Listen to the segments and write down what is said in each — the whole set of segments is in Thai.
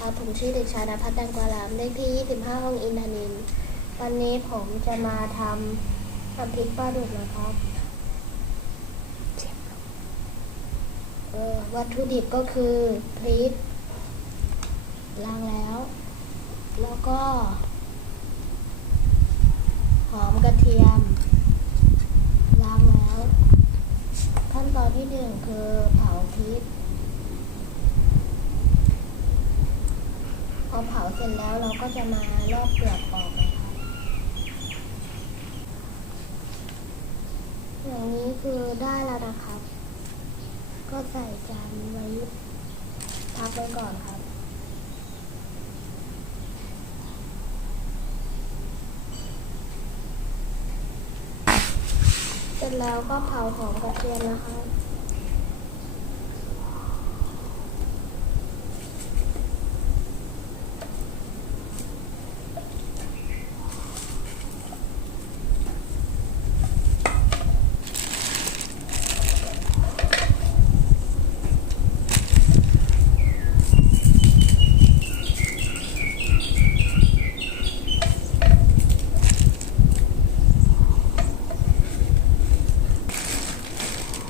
ครับผมชื่อเด็กชายนภัสแตงกวาลามเลขที่ 25 ห้องอินทนิน วันนี้ผมจะมาทำน้ำพริกปลาดุกนะครับ เอ่อวัตถุดิบก็คือพริกล้างแล้ว แล้วก็ หอมกระเทียมล้างแล้ว ขั้นตอนที่หนึ่งคือเผาพริก อเผาเสร็จแล้วเราก็จะมาลอกเปลือกออกนะคะอย่างนี้คือได้แล้วนะครับ ก็ใส่จานไว้พักไว้ก่อนครับเสร็จแล้วก็เผาหอมกระเทียมนะคะ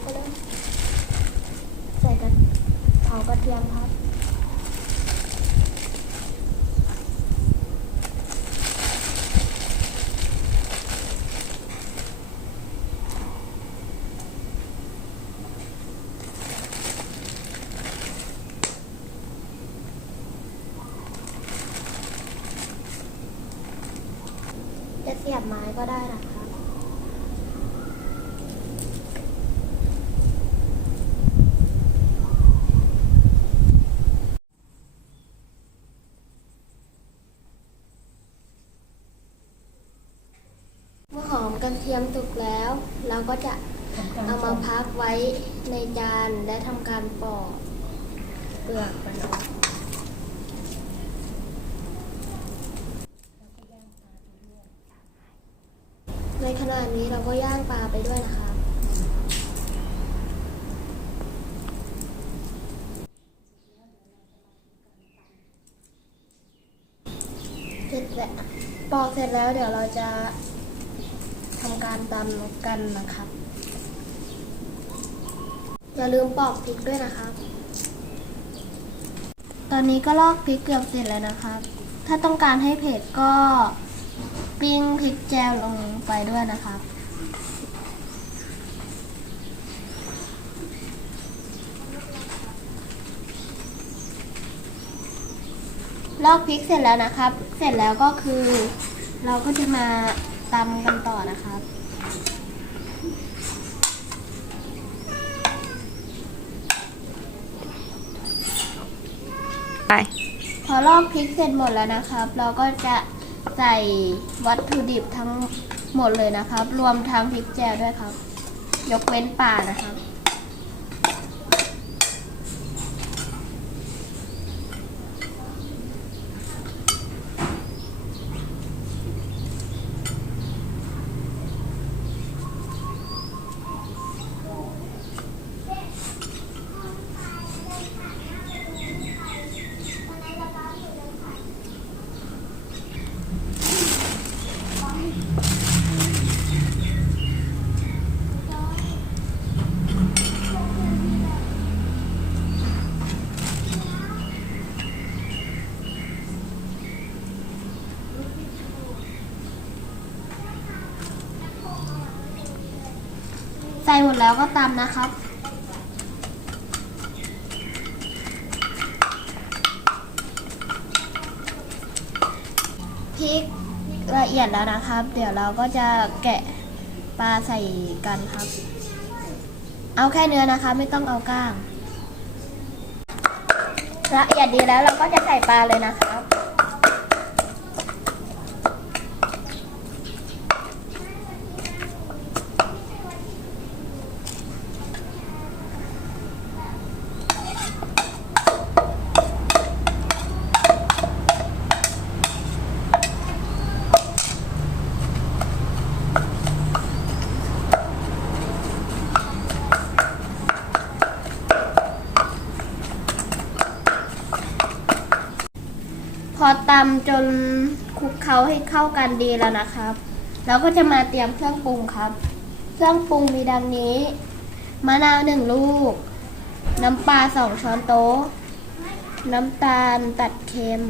ก็เริ่มใส่กระเผากระเทียมครับ จะเสียบ ไม้ก็ได้นะครับเมื่อหอมกระเทียมสุกแล้ว เราก็จะเอามาพักไว้ในจานและทำการปอกเปลือกมันออกในี้เราก็ย่างปลาไปด้วยนะคะ เสร็จแล้วปอกเสร็จแล้วเดี๋ยวเราจะทำการตำกันนะครับ อย่าลืมปอกพริกด้วยนะครับ ตอนนี้ก็ลอกพริกเกือบเสร็จแล้วนะครับ ถ้าต้องการให้เผ็ดก็ ปิ้งพริกแจวลงไปด้วยนะครับ ลอกพริกเสร็จแล้วนะครับ เสร็จแล้วก็คือ เราก็จะมาตำกันต่อนะครับไปพอลอกพริกเสร็จหมดแล้วนะครับ เราก็จะ ใส่วัตถุดิบทั้งหมดเลยนะครับ รวมทั้งพริกแจวด้วยครับ ยกเว้นป่านะครับ ใส่หมดแล้วก็ตำนะครับ พริกละเอียดแล้วนะครับ เดี๋ยวเราก็จะแกะปลาใส่กันครับ เอาแค่เนื้อนะคะ ไม่ต้องเอาก้าง ละเอียดดีแล้วเราก็จะใส่ปลาเลยนะครั ตำจนคลุกเคล้าให้เข้ากันดีแล้วนะครับ เราก็จะมาเตรียมเครื่องปรุงครับ เครื่องปรุงมีดังนี้ มะนาวหนึ่งลูก น้ำปลาสองช้อนโต๊ะ น้ำตาลตัดเค็ม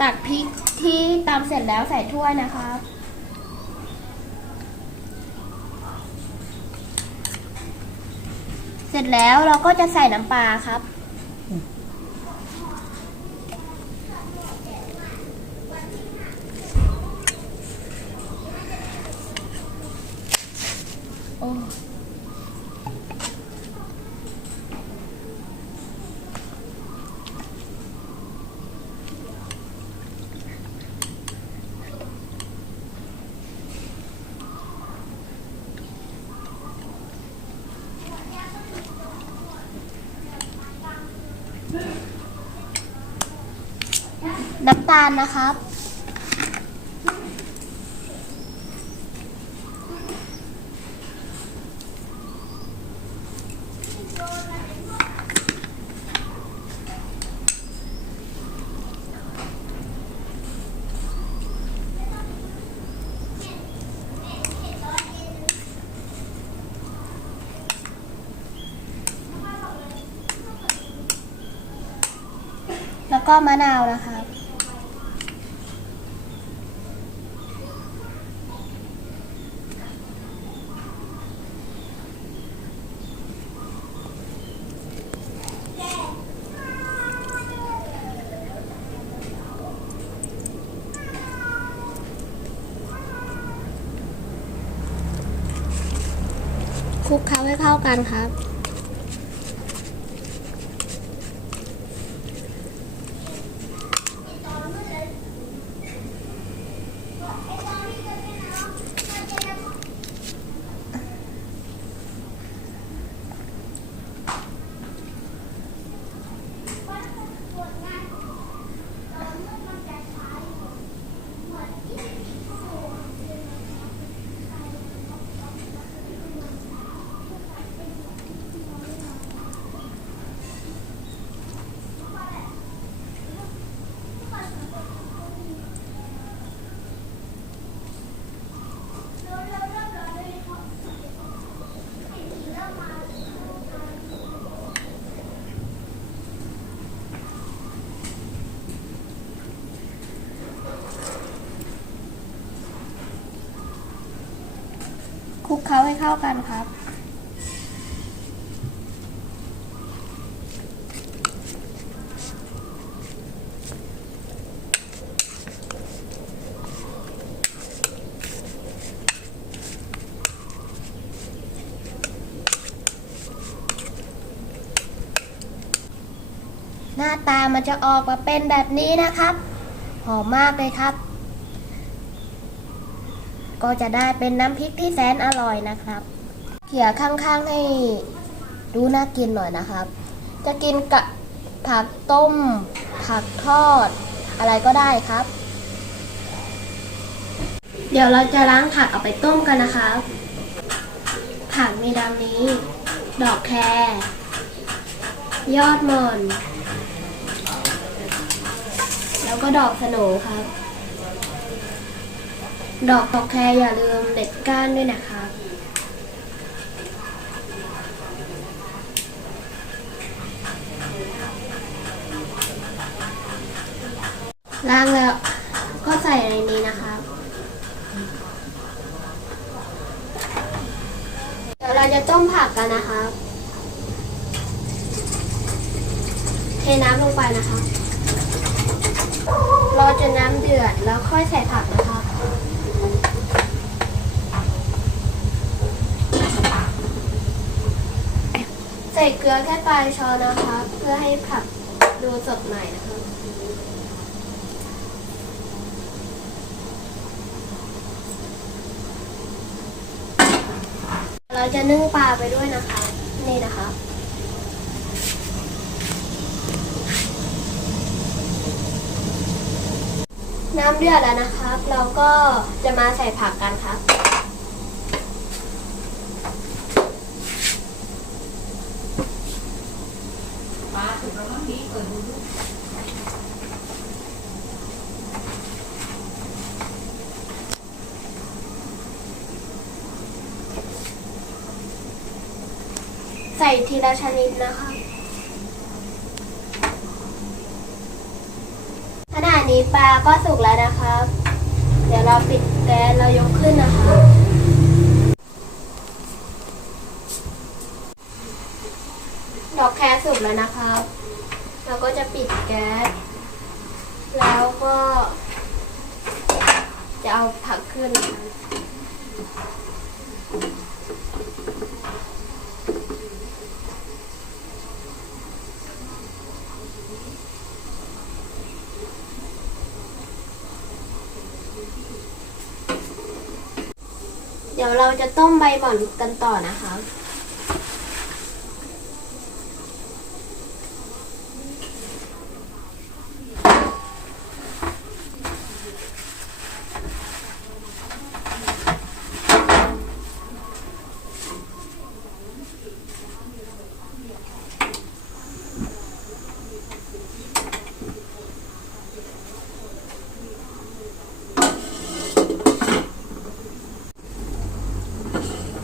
ตักพริกที่ตำเสร็จแล้วใส่ถ้วยนะครับเสร็จแล้วเราก็จะใส่น้ำปลาครับ โอ้ น้ำตาลนะครับ ก็มะนาวนะครับคลุกเคล้าให้เข้ากันครับ เคล้าให้เข้ากันครับ หน้าตามันจะออกมาเป็นแบบนี้นะครับ หอมมากเลยครับ ก็จะได้เป็นน้ำพริกที่แสนอร่อยนะครับเขี่ยข้างๆให้ดูน่ากินหน่อยนะครับ จะกินกับผักต้ม ผักทอด อะไรก็ได้ครับ เดี๋ยวเราจะล้างผักเอาไปต้มกันนะครับ ผักมีดังนี้ ดอกแครยอดมอน แล้วก็ดอกสโหนครับ ดอกตอกแครอย่าลืมเด็ดก้านด้วยนะครับล้างแล้วก็ใส่ในนี้นะครับเดี๋ยวเราจะต้มผักกันนะครับเทน้ำลงไปนะคะ รอจนน้ำเดือดแล้วค่อยใส่ผักนะคะ ใส่เกลือแค่ปลายช้อนนะคะเพื่อให้ผักดูสดใหม่นะคะเราจะนึ่งปลาไปด้วยนะคะ นี่นะคะน้ำเดือดแล้วนะครับ เราก็จะมาใส่ผักกันครับ ป้าถูกแล้วมั้งพี่เปิดดูดู ใส่ทีละชนิดนะคะขณะนี้ปลาก็สุกแล้วนะครับ เดี๋ยวเราปิดแก๊สเรายกขึ้นนะคะดอกแครสุกแล้วนะครับ เราก็จะปิดแก๊ส แล้วก็ จะเอาผักขึ้น เดี๋ยวเราจะต้มใบหม่อนกันต่อนะคะ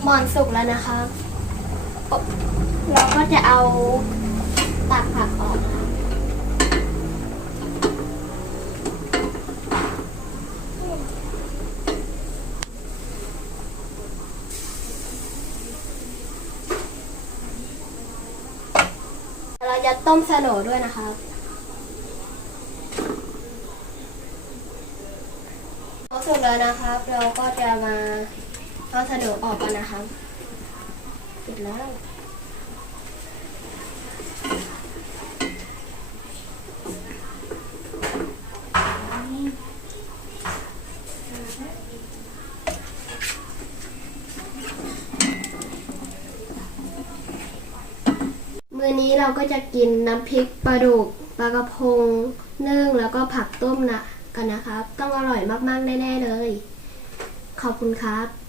หมอนสุกแล้วนะคะเราก็จะเอาตักผักออกนะคะเราจะต้มสโนด้วยนะคะพอสุกแล้วนะครับ เราก็จะมา เอาสะดออกกันนะครับปิดแล้วมื้อนี้เราก็จะกินน้ำพริกปลาดุกปลากระพงนึ่งแล้วก็ผักต้มนะกันนะครับ ต้องอร่อยมากๆแน่ๆเลย ขอบคุณครับ